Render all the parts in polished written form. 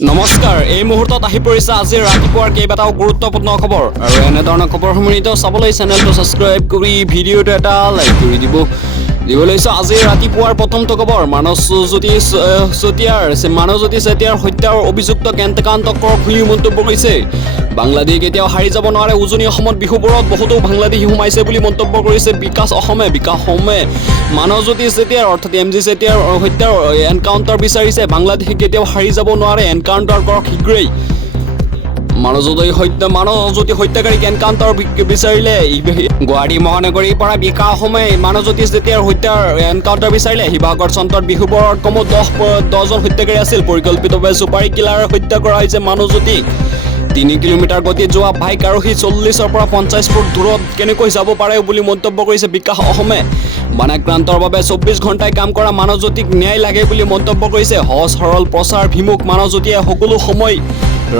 নমস্কাৰ এই মুহূৰ্তত আহি পৰিছে আজি ৰাতিপুৱাৰ কেইবাটাও গুৰুত্বপূৰ্ণ খবৰ আৰু এনেধৰণৰ খবৰসমূহ চাবলৈ চেনেলটো ছাবস্ক্ৰাইব কৰি ভিডিঅ'টো এটা লাইক কৰি দিবলৈ আজি ৰাতিপুৱাৰ প্ৰথমটো খবৰ মানৱজ্যোতি চেতিয়াৰ হত্যাৰ অভিযুক্ত কেন্দ্ৰকান্তকৰ খুলি মন্তব্য কৰিছে বাংলাদেশ কেতিয়াও হাৰি যাব নোৱাৰে উজনি অসমত বিহুবোৰত বহুতো বাংলাদেশী সোমাইছে বুলি মন্তব্য কৰিছে বিকাশ অসমে মানৱজ্যোতি চেতিয়াৰ অৰ্থাৎ MG চেতিয়াৰ হত্যাৰ এনকাউণ্টাৰ বিচাৰিছে বাংলাদেশ কেতিয়াও হাৰি যাব নোৱাৰে এনকাউণ্টাৰ কৰক শীঘ্ৰেই মানৱজ্যোতি হত্যাকাৰীক এনকাউণ্টাৰ বিচাৰিলে গুৱাহাটী মহানগৰীৰ পৰা বিকাশ অসমে মানৱজ্যোতি চেতিয়াৰ হত্যাৰ এনকাউণ্টাৰ বিচাৰিলে শিৱসাগৰ চন্দ্ৰত বিহুবোৰত কমেও 10জন হত্যাকাৰী আছিল পৰিকল্পিতভাৱে চুপাৰী কিলাৰে হত্যা কৰা হৈছে মানৱজ্যোতিক 3 কিলোমিটাৰ গতিত যোৱা বাইক আৰোহী 40ৰ পৰা 50 ফুট দূৰত কেনেকৈ যাব পাৰে বুলি মন্তব্য কৰিছে বিকাশ অসমে বানাক্ৰান্তৰ বাবে 24 ঘণ্টাই কাম কৰা মানৱজ্যোতিক ন্যায় লাগে বুলি মন্তব্য কৰিছে সহজ সৰল প্ৰচাৰ বিমুখ মানৱজ্যোতিয়ে সকলো সময়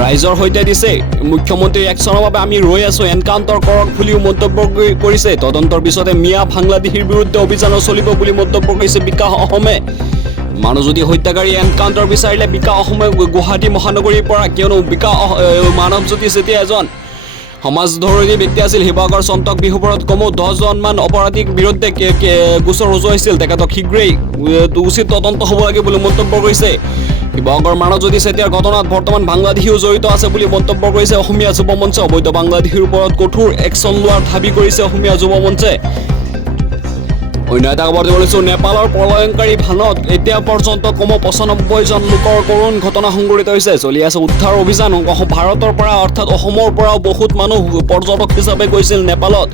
ৰাইজৰ সৈতে দিছে মুখ্যমন্ত্ৰীৰ একশ্যনৰ বাবে আমি ৰৈ আছো এনকাউণ্টাৰ কৰক বুলিও মন্তব্য কৰিছে তদন্তৰ পিছতে মিয়া বাংলাদেশীৰ বিৰুদ্ধে অভিযান চলিব বুলি মন্তব্য কৰিছে বিকাশ অসমে মানৱজ্যোতি হত্যাকাৰী এনকাউণ্টাৰ বিচাৰিলে বিকাশ অসমে গুৱাহাটী মহানগৰীৰ পৰা কিয়নো মানৱজ্যোতি চেতিয়া এজন সমাজধৰ্মী ব্যক্তি আছিল শিৱসাগৰ চন্দ্ৰক বিহুবোৰত কমেও 10জন মান অপৰাধীৰ বিৰুদ্ধে গোচৰ ৰুজু হৈছিল তেখেতক শীঘ্ৰেই উচিত তদন্ত হ'ব লাগে বুলি মন্তব্য কৰিছে শিৱসাগৰ মানৱজ্যোতি চেতিয়াৰ ঘটনাত বৰ্তমান বাংলাদেশীও জড়িত আছে বুলি মন্তব্য কৰিছে অসমীয়া যুৱ মঞ্চে অবৈধ বাংলাদেশীৰ ওপৰত কঠোৰ একশ্যন লোৱাৰ দাবী কৰিছে অসমীয়া যুৱ মঞ্চে অন্য এটা খবৰ দিবলৈ নেপালৰ প্ৰলয়ংকাৰী ভানত এতিয়া পৰ্যন্ত কমেও 95জন লোকৰ কৰুণ ঘটনা সংঘটিত হৈছে চলি আছে উদ্ধাৰ অভিযান ভাৰতৰ পৰা অৰ্থাৎ অসমৰ পৰাও বহুত মানুহ পৰ্যটক হিচাপে গৈছিল নেপালত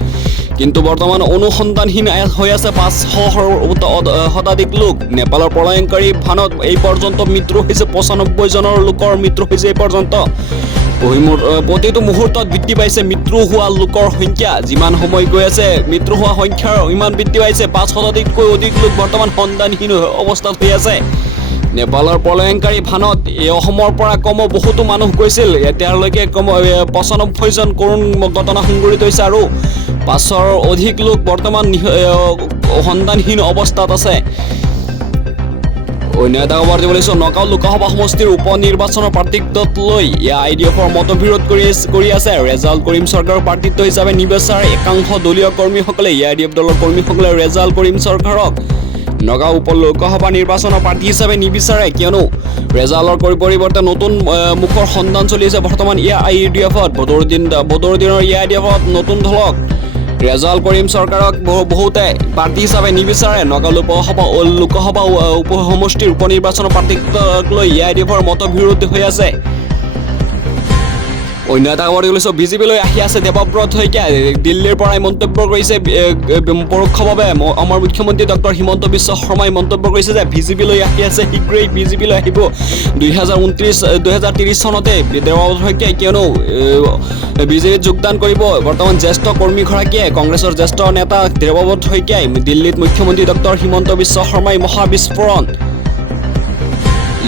কিন্তু বৰ্তমান অনুসন্ধানহীন হৈ আছে 500 শতাধিক লোক নেপালৰ প্ৰলয়ংকাৰী ভানত এই পৰ্যন্ত মৃত্যু হৈছে 95জনৰ লোকৰ মৃত্যু হৈছে এই পৰ্যন্ত প্ৰতিটো মুহূৰ্তত বৃদ্ধি পাইছে মৃত্যু হোৱা লোকৰ সংখ্যা যিমান সময় গৈ আছে মৃত্যু হোৱা সংখ্যা ইমান বৃদ্ধি পাইছে 5 শতাধিককৈ অধিক লোক বৰ্তমান সন্ধানহীন অৱস্থাত হৈ আছে নেপালৰ প্ৰলয়ংকাৰী ভানত এই অসমৰ পৰা কমেও বহুতো মানুহ গৈছিল এতিয়ালৈকে কমেও 95জন কৰুণ ঘটনা সংঘটিত হৈছে আৰু 500ৰ অধিক লোক বৰ্তমান সন্ধানহীন অৱস্থাত আছে অন্য এটা খবৰ দিবলৈ নগাঁও লোকসভা সমষ্টিৰ উপ নিৰ্বাচনৰ প্ৰাৰ্থিত্বক লৈ IDFৰ মতবিৰোধ কৰি আছে ৰেজাউল কৰিম চৰকাৰৰ প্ৰাৰ্থিত্ব হিচাপে নিবিচাৰে একাংশ দলীয় কৰ্মীসকলে IDF দলৰ কৰ্মীসকলে ৰেজাউল কৰিম চৰকাৰক নগাঁও উপ লোকসভা নিৰ্বাচনৰ প্ৰাৰ্থী হিচাপে নিবিচাৰে কিয়নো ৰেজাউলৰ পৰিৱৰ্তে নতুন মুখৰ সন্ধান চলি আছে বৰ্তমান IDFত বদৰুদ্দিনৰ IDFত নতুন ধলক ৰেজাউল কৰিম চৰকাৰক বহুতে প্ৰাৰ্থী হিচাপে নিবিচাৰে নগাঁও লোকসভা উপ সমষ্টিৰ উপ নিৰ্বাচনৰ প্ৰাৰ্থিত্বক লৈ IDFৰ মতবিৰোধ হৈ আছে অন্য এটা খবৰ দিলৈছো বিজেপিলৈ আহি আছে দেৱব্ৰত শইকীয়া দিল্লীৰ পৰাই মন্তব্য কৰিছে পৰোক্ষভাৱে আমাৰ মুখ্যমন্ত্ৰী ডক্টৰ হিমন্ত বিশ্ব শৰ্মাই মন্তব্য কৰিছে যে বিজেপিলৈ আহি আছে শীঘ্ৰেই বিজেপিলৈ আহিব 2030 চনতে দেৱব্ৰত শইকীয়াই কিয়নো বিজেপিত যোগদান কৰিব বৰ্তমান জ্যেষ্ঠ কৰ্মীগৰাকীয়ে কংগ্ৰেছৰ জ্যেষ্ঠ নেতা দেৱব্ৰত শইকীয়াই দিল্লীত মুখ্যমন্ত্ৰী ডক্টৰ হিমন্ত বিশ্ব শৰ্মাই মহাবিস্ফোৰণ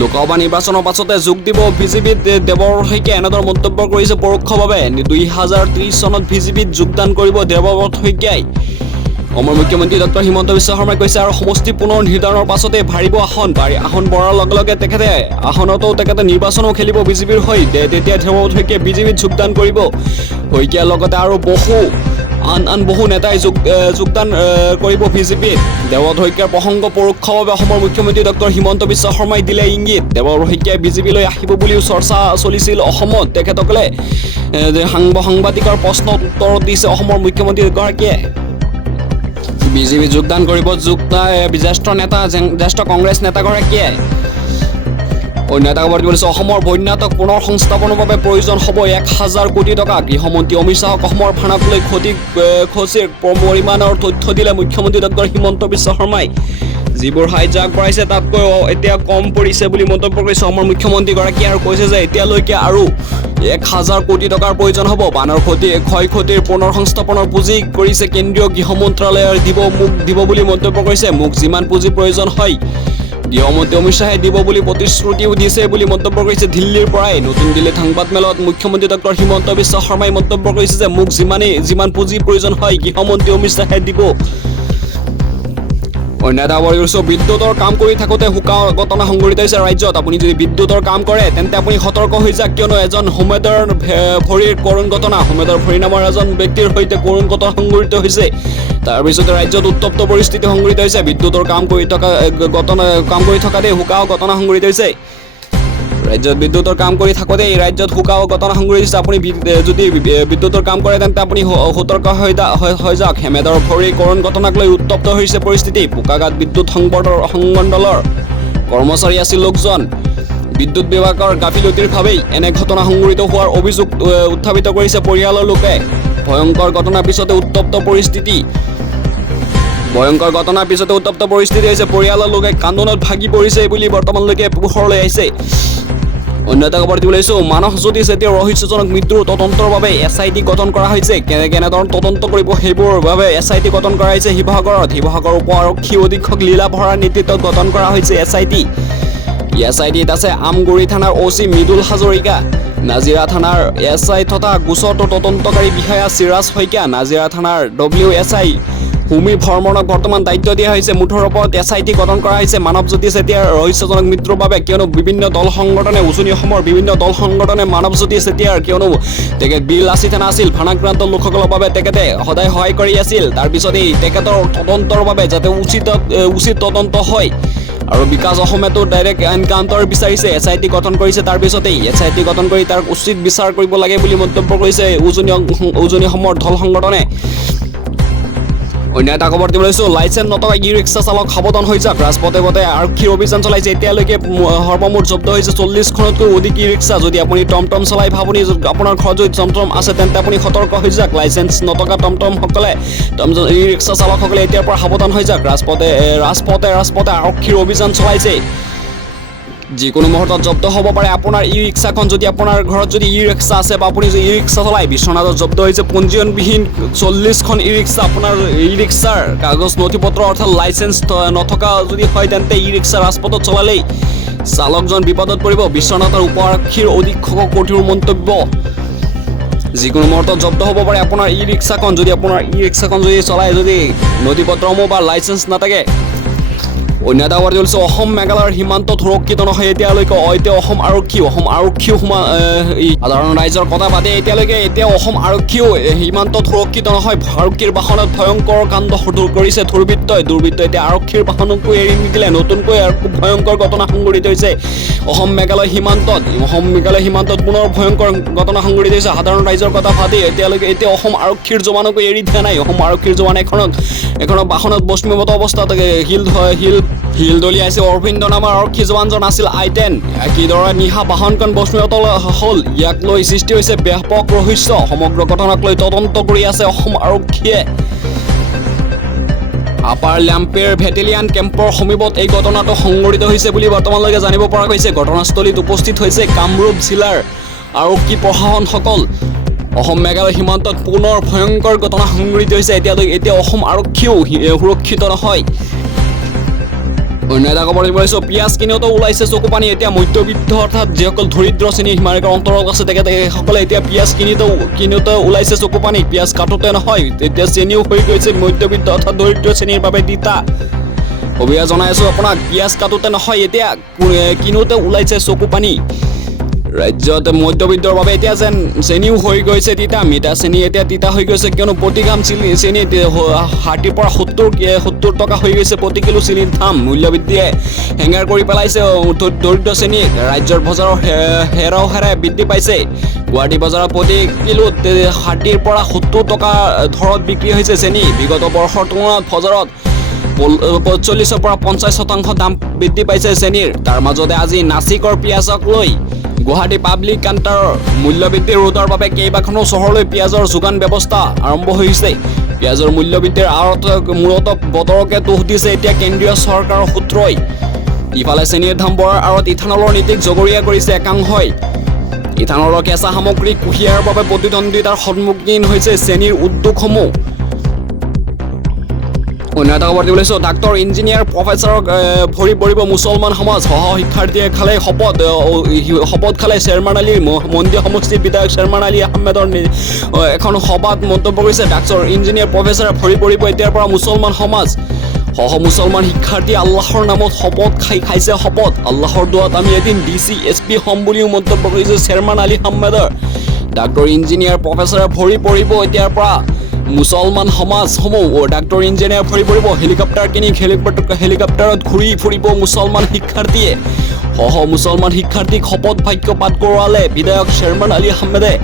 লোকসভা নিৰ্বাচনৰ পাছতে যোগ দিব বিজেপিত দেৱব্ৰত শইকীয়াই এনেদৰে মন্তব্য কৰিছে পৰোক্ষভাৱে 2030 চনত বিজেপিত যোগদান কৰিব দেৱব্ৰত শইকীয়াই অসমৰ মুখ্যমন্ত্ৰী ডক্টৰ হিমন্ত বিশ্ব শৰ্মাই কৈছে আৰু সমষ্টি পুনৰ নিৰ্ধাৰণৰ পাছতে ভাৰিব আসন বঢ়াৰ লগে লগে তেখেতে নিৰ্বাচনো খেলিব বিজেপিৰ হৈ তেতিয়া দেৱব্ৰত শইকীয়াই বিজেপিত যোগদান কৰিব শইকীয়াৰ লগতে আৰু আন বহু নেতাই যোগদান কৰিব বিজেপিত দেৱব্ৰত শইকীয়াৰ প্ৰসংগ পৰোক্ষভাৱে অসমৰ মুখ্যমন্ত্ৰী ডক্টৰ হিমন্ত বিশ্ব শৰ্মাই দিলে ইংগিত দেৱব্ৰত শইকীয়াই বিজেপিলৈ আহিব বুলিও চৰ্চা চলিছিল অসমত তেখেতসকলে সাংবাদিকৰ প্ৰশ্নত উত্তৰ দিছে অসমৰ মুখ্যমন্ত্ৰীগৰাকীয়ে বিজেপিত যোগদান কৰিব জ্যেষ্ঠ কংগ্ৰেছ নেতাগৰাকীয়ে অন্য এটা খবৰ দিবলৈ অসমৰ বন্যাতক পুনৰ সংস্থাপনৰ বাবে প্ৰয়োজন হ'ব 1000 কোটি টকা গৃহমন্ত্ৰী অমিত শ্বাহক অসমৰ ভাড়াক লৈ ক্ষতিৰ পৰিমাণৰ তথ্য দিলে মুখ্যমন্ত্ৰী ডক্টৰ হিমন্ত বিশ্ব শৰ্মাই যিবোৰ হাইজাক কৰাইছে তাতকৈ এতিয়া কম পৰিছে বুলি মন্তব্য কৰিছে অসমৰ মুখ্যমন্ত্ৰীগৰাকীয়ে আৰু কৈছে যে এতিয়ালৈকে আৰু 1000 কোটি টকাৰ প্ৰয়োজন হ'ব বানৰ ক্ষয় ক্ষতিৰ পুনৰ সংস্থাপনৰ পুঁজি কৰিছে কেন্দ্ৰীয় গৃহ মন্ত্ৰালয়ে দিব বুলি মন্তব্য কৰিছে মোক যিমান পুঁজি প্ৰয়োজন হয় গৃহমন্ত্ৰী অমিত শ্বাহে দিব বুলি প্ৰতিশ্ৰুতিও দিছে বুলি মন্তব্য কৰিছে দিল্লীৰ পৰাই নতুন দিল্লীত সংবাদমেলত মুখ্যমন্ত্ৰী ডক্টৰ হিমন্ত বিশ্ব শৰ্মাই মন্তব্য কৰিছে যে মোক যিমান পুঁজিৰ প্ৰয়োজন হয় গৃহমন্ত্ৰী অমিত শ্বাহে দিব অন্য এটা খবৰ কৰিছোঁ বিদ্যুতৰ কাম কৰি থাকোঁতে হুকাও ঘটনা সংঘটিত হৈছে ৰাজ্যত। আপুনি যদি বিদ্যুতৰ কাম কৰে তেন্তে আপুনি সতৰ্ক হৈ যাওক, কিয়নো এজন হোমেদৰ ভৰিৰ কৰুণ ঘটনা, হোমেদৰ ভৰি নামৰ এজন ব্যক্তিৰ সৈতে কৰুণ ঘটনা সংঘটিত হৈছে। তাৰপিছতে ৰাজ্যত উত্তপ্ত পৰিস্থিতি সংঘটিত হৈছে। বিদ্যুতৰ কাম কৰি থকাতে হুকাও ঘটনা সংঘটিত হৈছে। ৰাজ্যত বিদ্যুতৰ কাম কৰি থাকোঁতেই ৰাজ্যত হুকাও ঘটনা সংঘটিত হৈছে। আপুনি যদি বিদ্যুতৰ কাম কৰে তেন্তে আপুনি সতৰ্ক হৈ যাওক। হেমেদৰ ভৰি কৰুণ ঘটনাক লৈ উত্তপ্ত হৈছে পৰিস্থিতি। বোকাখাত বিদ্যুৎ সংমণ্ডলৰ কৰ্মচাৰী আছিল লোকজন। বিদ্যুৎ বিভাগৰ গাফিলতিৰ ভাৱেই এনে ঘটনা সংঘটিত হোৱাৰ অভিযোগ উত্থাপিত কৰিছে পৰিয়ালৰ লোকে। ভয়ংকৰ ঘটনাৰ পিছতে উত্তপ্ত পৰিস্থিতি হৈছে। পৰিয়ালৰ লোকে কান্দোনত ভাগি পৰিছে বুলি বৰ্তমানলৈকে পোহৰলৈ আহিছে। অন্য এটা খবৰ দিবলৈ আহিছোঁ, মানসজ্যোতি চেতিয়াৰ ৰহস্যজনক মৃত্যুৰ তদন্তৰ বাবে SIT গঠন কৰা হৈছে। কেনেধৰণৰ তদন্ত কৰিব সেইবোৰৰ বাবে SIT গঠন কৰা হৈছে শিৱসাগৰত। শিৱসাগৰ উপ আৰক্ষী অধীক্ষক লীলা ভৰাৰ নেতৃত্বত গঠন কৰা হৈছে SIT। SITত আছে আমগুৰি থানাৰ OC মৃদুল হাজৰিকা, নাজিৰা থানাৰ SI তথা গোচৰটোৰ তদন্তকাৰী বিষয়া চিৰাজ শইকীয়া, নাজিৰা থানাৰ WSI ভূমি ভ্ৰমণক বৰ্তমান দায়িত্ব দিয়া হৈছে। মুঠৰ ওপৰত SIT গঠন কৰা হৈছে মানৱজ্যোতি চেতিয়াৰ ৰহস্যজনক মৃত্যুৰ বাবে, কিয়নো বিভিন্ন দল সংগঠনে উজনি অসমৰ বিভিন্ন দল সংগঠনে মানৱজ্যোতি চেতিয়াৰ, কিয়নো তেখেত বীৰ লাচিত সেনা আছিল, ভানাক্ৰান্ত লোকসকলৰ বাবে তেখেতে সদায় সহায় কৰি আছিল। তাৰপিছতেই তেখেতৰ তদন্তৰ বাবে যাতে উচিত তদন্ত হয় আৰু বিকাশ অসমেতো ডাইৰেক্ট এনকাউণ্টাৰ বিচাৰিছে, SIT গঠন কৰিছে। তাৰপিছতেই SIT গঠন কৰি তাৰ উচিত বিচাৰ কৰিব লাগে বুলি মন্তব্য কৰিছে উজনি অসমৰ দল সংগঠনে। অন্য এটা খবৰ দিবলৈ লৈছোঁ, লাইচেন্স নথকা ই-ৰিক্সা চালক সাৱধান হৈ যাওক। ৰাজপথে পথে আৰক্ষীৰ অভিযান চলাইছে। এতিয়ালৈকে সৰ্বমুঠ জব্দ হৈছে 40খনতকৈ অধিক ই-ৰিক্সা। যদি আপুনি টমটম চলাই আপোনাৰ ঘৰত যদি টমটম আছে তেন্তে আপুনি সতৰ্ক হৈ যাওক। লাইচেন্স নথকা ই-ৰিক্সা চালকসকলে এতিয়াৰ পৰা সাৱধান হৈ যাওক। ৰাজপথে আৰক্ষীৰ অভিযান চলাইছে। যিকোনো মুহূৰ্তত জব্দ হ'ব পাৰে আপোনাৰ ই-ৰিক্সাখন। যদি আপোনাৰ ঘৰত যদি ই-ৰিক্সা আছে বা আপুনি যদি ই-ৰিক্সা চলাই, বিশ্বনাথত জব্দ হৈছে পঞ্জীয়নবিহীন 40খন ই-ৰিক্সা। আপোনাৰ ই-ৰিক্সাৰ কাগজ নথি-পত্ৰ অৰ্থাৎ লাইচেন্স নথকা যদি হয় তেন্তে ই-ৰিক্সা ৰাজপথত চলালেই চালকজন বিপদত পৰিব। বিশ্বনাথৰ উপ আৰক্ষীৰ অধীক্ষকৰ কঠোৰ মন্তব্য। যিকোনো মুহূৰ্তত জব্দ হ'ব পাৰে আপোনাৰ ই-ৰিক্সাখন। যদি আপোনাৰ ই-ৰিক্সাখন যদি চলাই যদি নথি-পত্ৰসমূহ বা লাইচেন্স নাথাকে। অন্য এটা খবৰ দিছোঁ, অসম মেঘালয়ৰ সীমান্তত সুৰক্ষিত নহয় এতিয়ালৈকে অসম আৰক্ষীও সাধাৰণ ৰাইজৰ কথা বাদে এতিয়া অসম আৰক্ষীও সীমান্তত সুৰক্ষিত নহয়। আৰক্ষীৰ বাহনত ভয়ংকৰ কাণ্ড কৰিছে দুৰ্বৃত্তই এতিয়া আৰক্ষীৰ বাহনকো এৰি নিদিলে। নতুনকৈ আৰু ভয়ংকৰ ঘটনা সংঘটিত হৈছে অসম মেঘালয় সীমান্তত পুনৰ ভয়ংকৰ ঘটনা সংঘটিত হৈছে। সাধাৰণ ৰাইজৰ কথা বাদে এতিয়া অসম আৰক্ষীৰ জোৱানকো এৰি দিয়া নাই। অসম আৰক্ষীৰ জোৱান এখনক বাহনত বস্মীমত অৱস্থাত শিল দলিয়াইছে। অৰবিন্দ নামৰ আৰক্ষী জোৱানজন আছিল I-10। কিদৰে নিশা বাহনখন বস্মীমত হ'ল, ইয়াক লৈ সৃষ্টি হৈছে ব্যাপক ৰহস্য। সমগ্ৰ ঘটনাক লৈ তদন্ত কৰি আছে অসম আৰক্ষীয়ে। আপাৰ ল্যাম্পেৰ ভেটেলিয়ান কেম্পৰ সমীপত এই ঘটনাটো সংঘটিত হৈছে বুলি বৰ্তমানলৈকে জানিব পৰা গৈছে। ঘটনাস্থলীত উপস্থিত হৈছে কামৰূপ জিলাৰ আৰক্ষী প্ৰশাসনসকল। অসম মেঘালয় সীমান্তত পুনৰ ভয়ংকৰ ঘটনা সংঘটিত হৈছে। এতিয়া অসম আৰক্ষীও সুৰক্ষিত নহয়। অন্য এটা খবৰ দিব পাৰিছোঁ, পিঁয়াজ কিনোতেও ওলাইছে চকুপানী। এতিয়া মধ্যবিত্ত অৰ্থাৎ যিসকল দৰিদ্ৰ শ্ৰেণীৰ সীমাৰেখাৰ অন্তৰ্গত আছে তেখেতসকলে এতিয়া পিঁয়াজ কিনোতে ওলাইছে চকুপানী। পিঁয়াজ কাটোতে নহয়, এতিয়া চেনিও হৈ গৈছে মধ্যবিত্ত অৰ্থাৎ দৰিদ্ৰ শ্ৰেণীৰ বাবে তিতা। অভিয়া জনাই আছোঁ আপোনাক, পিঁয়াজ কাটোতে নহয় এতিয়া কিনোতে ওলাইছে চকুপানী। ৰাজ্যত মধ্যবিত্তৰ বাবে এতিয়া যেন চেনিও হৈ গৈছে তিতা। মিঠা চেনি এতিয়া তিতা হৈ গৈছে, কিয়নো প্ৰতি গ্ৰাম চেনি 60ৰ পৰা 70 টকা হৈ গৈছে প্ৰতি কিলো চেনিৰ দাম। মূল্যবৃদ্ধিয়ে হেঙাৰ কৰি পেলাইছে দৰিদ্ৰ শ্ৰেণীক। ৰাজ্যৰ বজাৰৰ হেৰাই বৃদ্ধি পাইছে। গুৱাহাটী বজাৰত প্ৰতি কিলোত 60ৰ পৰা 70 টকা দৰত বিক্ৰী হৈছে চেনি। বিগত বৰ্ষৰ তুলনাত বজাৰত 45ৰ পৰা 50% দাম বৃদ্ধি পাইছে চেনিৰ। তাৰ মাজতে আজি নাছিকৰ পিঁয়াজক লৈ গুৱাহাটী পাব্লিক কাউণ্টাৰৰ মূল্যবৃদ্ধি ৰোধৰ বাবে কেইবাখনো চহৰলৈ পিঁয়াজৰ যোগান ব্যৱস্থা আৰম্ভ হৈছে। পিঁয়াজৰ মূল্যবৃদ্ধিৰ মূৰত বতৰকে দোষ দিছে এতিয়া কেন্দ্ৰীয় চৰকাৰৰ সূত্ৰই। ইফালে চেনিৰ দাম বঢ়াৰ আঁৰত ইথানলৰ নীতিক জগৰীয়া কৰিছে একাংশই। ইথানলৰ কেঁচা সামগ্ৰী কুঁহিয়াৰ বাবে প্ৰতিদ্বন্দ্বিতাৰ সন্মুখীন হৈছে চেনিৰ উদ্যোগসমূহ। অন্য এটা খবৰ দিব লৈছোঁ, ডাক্তৰ ইঞ্জিনিয়াৰ প্ৰফেচাৰক ভৰি পৰিব মুছলমান সমাজ। শিক্ষাৰ্থীয়ে শপত খালে শ্বেৰমান আলীৰ মন্দিৰ সমষ্টিৰ বিধায়ক শ্বেৰমান আলী আহমেদৰ এখন সভাত মন্তব্য কৰিছে। ডাক্তৰ ইঞ্জিনিয়াৰ প্ৰফেচাৰে ভৰি পৰিব এতিয়াৰ পৰা মুছলমান সমাজ। সহ মুছলমান শিক্ষাৰ্থী আল্লাহৰ নামত শপত খাইছে শপত। আল্লাহৰ দোৱাত আমি এদিন DC SP হ'ম বুলিও মন্তব্য কৰিছে চেয়াৰমেন আলী আহমেদৰ। ডাক্তৰ ইঞ্জিনিয়াৰ প্ৰফেচাৰে ভৰি পৰিব এতিয়াৰ পৰা মুছলমান সমাজসমূহ ডাক্তৰ ইঞ্জিনিয়াৰ ভৰি পৰিব। হেলিকপ্টাৰ কিনি হেলিকপ্টাৰত ঘূৰি ফুৰিব মুছলমান শিক্ষাৰ্থীয়ে। সহ মুছলমান শিক্ষাৰ্থীক শপত বাক্য পাঠ কৰোৱালে বিধায়ক চেয়াৰমেন আলী আহমেদে।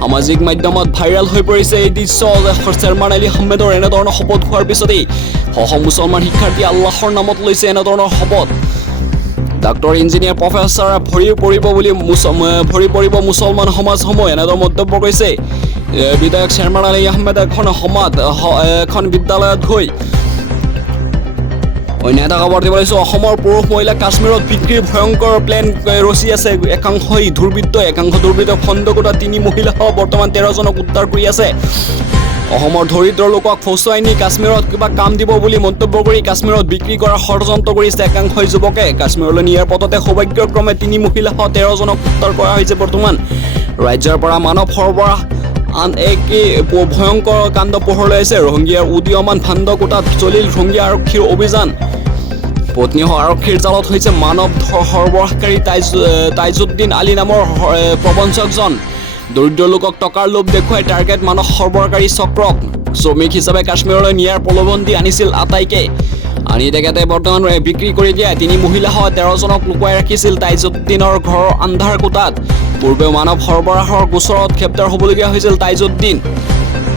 সামাজিক মাধ্যমত ভাইৰেল হৈ পৰিছে এই দৃশ্য যে চেয়াৰমেন আলী আহমেদৰ এনেধৰণৰ শপত হোৱাৰ পিছতেই সহ মুছলমান শিক্ষাৰ্থী আল্লাহৰ নামত লৈছে এনেধৰণৰ শপত। ডাক্তৰ ইঞ্জিনিয়াৰ প্ৰফেচাৰ ভৰি পৰিব মুছলমান সমাজসমূহ এনেদৰে মন্তব্য কৰিছে বিধায়ক চেয়াৰমেন আলী আহমেদে এখন বিদ্যালয়ত গৈ। অন্য এটা খবৰ দিব লাগিছোঁ, অসমৰ পুৰুষ মহিলা কাশ্মীৰত বিক্ৰীৰ ভয়ংকৰ প্লেন ৰচি আছে একাংশ দুৰ্বৃত্ত খণ্ডকোটা 3 মহিলাসহ বৰ্তমান 13 জনক উদ্ধাৰ কৰি আছে। অসমৰ দৰিদ্ৰ লোকক ফচুৱাই নি কাশ্মীৰত কিবা কাম দিব বুলি মন্তব্য কৰি কাশ্মীৰত বিক্ৰী কৰাৰ ষড়যন্ত্ৰ কৰিছে একাংশ যুৱকে। কাশ্মীৰলৈ নিয়াৰ পথতে সৌভাগ্যক্ৰমে 3 মহিলাসহ 13 জনক উদ্ধাৰ কৰা হৈছে। বৰ্তমান ৰাজ্যৰ পৰা মানৱ সৰবৰাহ আন এক ভয়ংকৰ কাণ্ড পোহৰলৈ আহিছে। ৰোহিংগীয়াৰ উদীয়মান ভাণ্ডকোটাত চলিল ৰোহিংগীয়া আৰক্ষীৰ অভিযান। পত্নী আৰক্ষীৰ জালত হৈছে মানৱ সৰবৰাহকাৰী তাইজুদ্দিন আলী নামৰ প্ৰবঞ্চকজন। দৰিদ্ৰ লোকক টকাৰ লোভ দেখুৱাই টাৰ্গেট মানৱ সৰবৰাহকাৰী চক্ৰক শ্ৰমিক হিচাপে কাশ্মীৰলৈ নিয়াৰ প্ৰলোভন দি আনিছিল আটাইকে। আনি তেখেতে বৰ্তমান বিক্ৰী কৰি দিয়া 3 মহিলাসহ 13 জনক লুকুৱাই ৰাখিছিল তাইজুদ্দিনৰ ঘৰৰ আন্ধাৰ কোঠাত। পূৰ্বেও মানৱ সৰবৰাহৰ গোচৰত গ্ৰেপ্তাৰ হ'বলগীয়া হৈছিল তাইজুদ্দিন।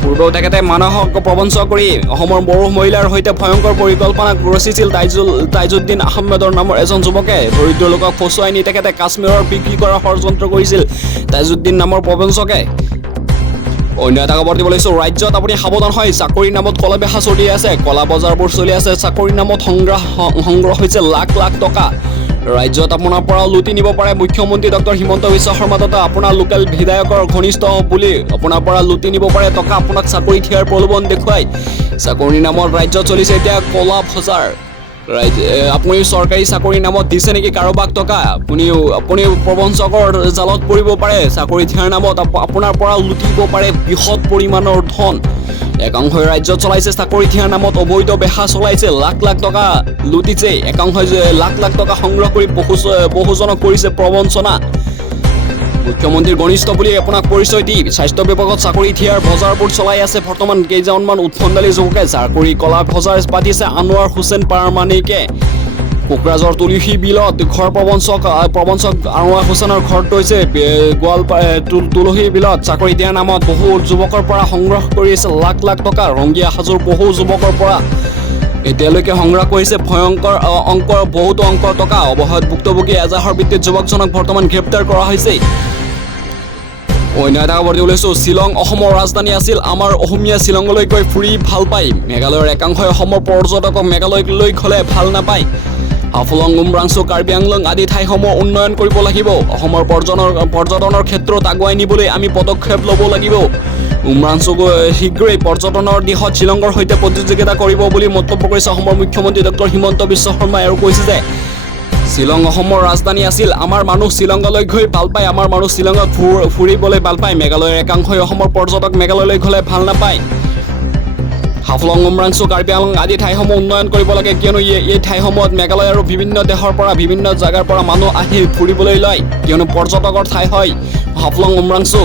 পূৰ্বেও তেখেতে মানৱক প্ৰবঞ্চ কৰি অসমৰ পুৰুষ মহিলাৰ সৈতে ভয়ংকৰ পৰিকল্পনা ৰচিছিল তাইজুদ্দিন আহমেদৰ নামৰ এজন যুৱকে। দৰিদ্ৰ লোকক ফচুৱাই নি তেখেতে কাশ্মীৰৰ বিক্ৰী কৰাৰ ষড়যন্ত্ৰ কৰিছিল তাইজুদ্দিন নামৰ প্ৰবঞ্চকে। অন্য এটা খবৰ দিব লাগিছোঁ, ৰাজ্যত আপুনি সাৱধান হয়, চাকৰিৰ নামত কলা বেহা চলি আছে। কলা বজাৰবোৰ চলি আছে। চাকৰিৰ নামত সংগ্ৰহ হৈছে লাখ লাখ টকা। ৰাজ্যত আপোনাৰ পৰা লুটি নিব পাৰে মুখ্যমন্ত্ৰী ডক্টৰ হিমন্ত বিশ্ব শৰ্মা তথা আপোনাৰ লোকেল বিধায়কৰ ঘনিষ্ঠ বুলি আপোনাৰ পৰা লুটি নিব পাৰে টকা আপোনাক চাকৰি দিয়াৰ প্ৰলোভন দেখুৱাই। চাকৰিৰ নামত ৰাজ্যত চলিছে এতিয়া কলা বজাৰ। আপুনি চৰকাৰী চাকৰিৰ নামত দিছে নেকি কাৰোবাক টকা? আপুনি প্ৰবঞ্চকৰ জালত পৰিব পাৰে। চাকৰি দিয়াৰ নামত আপোনাৰ পৰা লুটিব পাৰে বৃহৎ পৰিমাণৰ ধন। একাংশই ৰাজ্যত চলাইছে চাকৰি দিয়াৰ নামত অবৈধ বেহা চলাইছে। লাখ লাখ টকা লুটিছে। একাংশই লাখ লাখ টকা সংগ্ৰহ কৰি বহুজনক কৰিছে প্ৰবঞ্চনা। মুখ্যমন্ত্ৰীৰ ঘনিষ্ঠ বুলি আপোনাক পৰিচয় দি স্বাস্থ্য বিভাগত চাকৰি দিয়াৰ বজাৰবোৰ চলাই আছে বৰ্তমান কেইজনমান উৎফণ্ডালী যুৱকে। চাকৰি কলা বজাৰ পাতিছে আনোৱাৰ হুছেইন পাৰমানিকে। কোকৰাঝাৰ তুলসী বিলত ঘৰ প্ৰবঞ্চক আনোৱাৰ হুছেইনৰ ঘৰটো হৈছে তুলসী বিলত। চাকৰি দিয়াৰ নামত বহু যুৱকৰ পৰা সংগ্ৰহ কৰি আছে লাখ লাখ টকা। ৰংগীয়া সাজুৰ বহু যুৱকৰ পৰা এতিয়ালৈকে সংগ্ৰহ কৰিছে বহুতো অংকৰ টকা। অৱহেলাত ভুক্তভোগী এজাহাৰ ভিত্তিত যুৱকজনক বৰ্তমান গ্ৰেপ্তাৰ কৰা হৈছে। অন্য এটা খবৰ দিব লৈছোঁ, শ্বিলং অসমৰ ৰাজধানী আছিল। আমাৰ অসমীয়া শ্বিলঙলৈ গৈ ফুৰি ভাল পায়। মেঘালয়ৰ একাংশই অসমৰ পৰ্যটকক মেঘালয়লৈ গ'লে ভাল নাপায়। হাফলং উমৰাংচু কাৰ্বি আংলং আদি ঠাইসমূহ উন্নয়ন কৰিব লাগিব। অসমৰ পৰ্যটনৰ ক্ষেত্ৰত আগুৱাই নিবলৈ আমি পদক্ষেপ ল'ব লাগিব। উমৰাংচুক শীঘ্ৰেই পৰ্যটনৰ দিশত শ্বিলঙৰ সৈতে প্ৰতিযোগিতা কৰিব বুলি মন্তব্য কৰিছে অসমৰ মুখ্যমন্ত্ৰী ডক্টৰ হিমন্ত বিশ্ব শৰ্মাই আৰু কৈছে যে শ্বিলং অসমৰ ৰাজধানী আছিল। আমাৰ মানুহ শ্বিলঙলৈ গৈ ভাল পায়। আমাৰ মানুহ শ্বিলঙত ফুৰিবলৈ ভাল পায়। মেঘালয়ৰ একাংশই অসমৰ পৰ্যটক মেঘালয়লৈ গ'লে ভাল নাপায়। হাফলং উমৰাংচু কাৰ্বি আংলং আদি ঠাইসমূহ উন্নয়ন কৰিব লাগে, কিয়নো এই ঠাইসমূহত মেঘালয় আৰু বিভিন্ন দেশৰ পৰা বিভিন্ন জাগাৰ পৰা মানুহ আহি ফুৰিবলৈ লয়, কিয়নো পৰ্যটকৰ ঠাই হয় হাফলং উমৰাংচু।